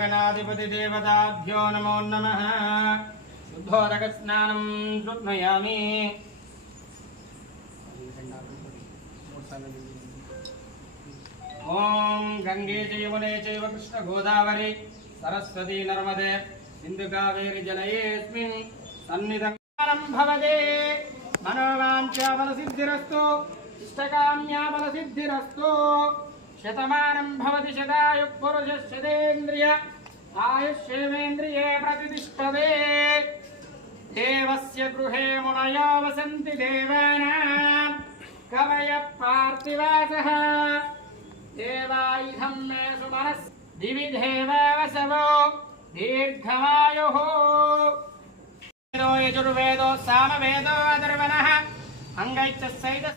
गणाधिपतिदेवताभ्यो नमो नमः शुद्धोदकस्नानं कृत्नयामि ॐ गङ्गे च यमुने चैव कृष्णगोदावरि सरस्वती नर्मदे सिन्धुकावेरि जलयेऽस्मिन् सन्निधं भवते मनोवाञ्छाबलसिद्धिरस्तु इष्टकाम्याबलसिद्धिरस्तु शतमानं శతమానం భవతి శతాయు పురుష శతేంద్రియ ఆయుష్యేంద్రియే ప్రతిష్టదే దేవస్య గృహే మునయో వసంతి దేవానాం. కవయ పార్థివాసః. దేవాయుధం మే సుమనస్ దివి దేవవసవో దీర్ఘమాయుః. యజుర్వేదో సామవేదో అధర్వణః అంగైశ్చ సైత